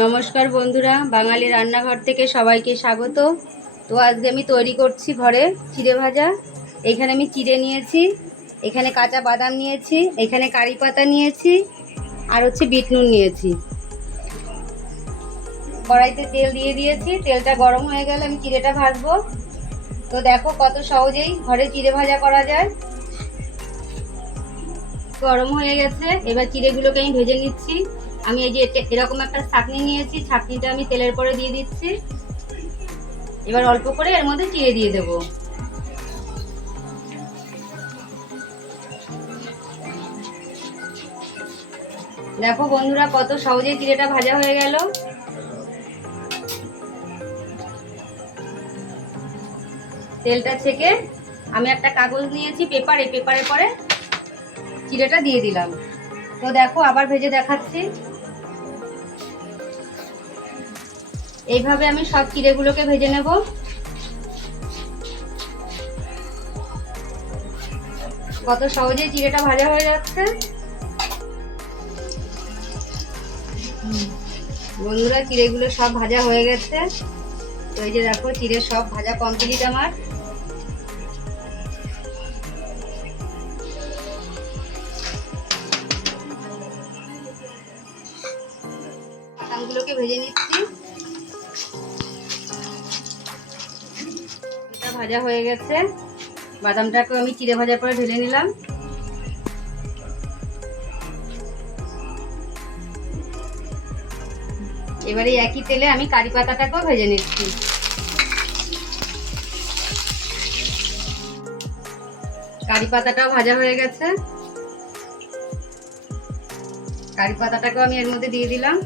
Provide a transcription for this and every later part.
নমস্কার বন্ধুরা, বাঙালি রান্নাঘর থেকে সবাইকে স্বাগত। তো আজকে আমি তৈরি করছি ঘরে চিড়ে ভাজা। এখানে আমি চিড়ে নিয়েছি, এখানে কাঁচা বাদাম নিয়েছি, এখানে কারি পাতা নিয়েছি, আর হচ্ছে বিট নুন নিয়েছি। কড়াইতে তেল দিয়ে দিয়েছি, তেলটা গরম হয়ে গেলে আমি চিড়েটা ভাজবো। তো দেখো কত সহজেই ঘরে চিড়ে ভাজা করা যায়। গরম হয়ে গেছে, এবার চিড়েগুলোকে আমি ভেজে নিচ্ছি। আমি এই যে এরকম একটা ছাঁকনি নিয়েছি, ছাঁকনিটা আমি তেলের পরে দিয়ে দিচ্ছি। এবার অল্প করে এর মধ্যে চিড়ে দিয়ে দেব। দেখো বন্ধুরা কত সহজেই চিড়েটা ভাজা হয়ে গেল। তেলটা ছেঁকে আমি একটা কাগজ নিয়েছি, পেপার, এই পেপারে পরে চিড়েটা দিয়ে দিলাম। তো দেখো আবার ভেজে দেখাচ্ছি। এইভাবে আমি সব চিড়েগুলোকে ভেজে নেব। কত সহজেই চিড়েটা ভাজা হয়ে যাচ্ছে। বন্ধুরা চিড়েগুলো সব ভাজা হয়ে গেছে। তো এই যে দেখো চিড়ে সব ভাজা কমপ্লিট আমার। বাদামগুলোকে ভেজে নিচ্ছি। এটা ভাজা হয়ে গেছে, বাদামটাকে আমি চিড়ে ভাজার পরে ঢেলে নিলাম। এবারে একই তেলে আমি কারি পাতাটাকেও ভেজে নিচ্ছি। কারি পাতাটাও ভাজা হয়ে গেছে, কারি পাতাটাকেও আমি এর মধ্যে দিয়ে দিলাম।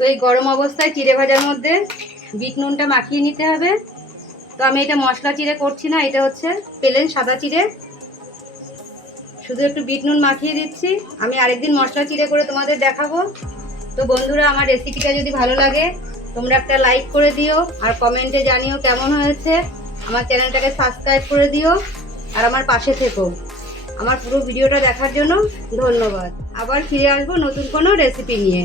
তো এই গরম অবস্থায় চিড়ে ভাজার মধ্যে বিট নুনটা মাখিয়ে নিতে হবে। তো আমি এটা মশলা চিড়ে করছি না, এটা হচ্ছে প্লেন সাদা চিড়ে, শুধু একটু বিট নুন মাখিয়ে দিচ্ছি। আমি আরেকদিন মশলা চিড়ে করে তোমাদের দেখাবো। তো বন্ধুরা আমার রেসিপিটা যদি ভালো লাগে তোমরা একটা লাইক করে দিও, আর কমেন্টে জানিও কেমন হয়েছে। আমার চ্যানেলটাকে সাবস্ক্রাইব করে দিও, আর আমার পাশে থেকো। আমার পুরো ভিডিওটা দেখার জন্য ধন্যবাদ। আবার ফিরে আসবো নতুন কোনো রেসিপি নিয়ে।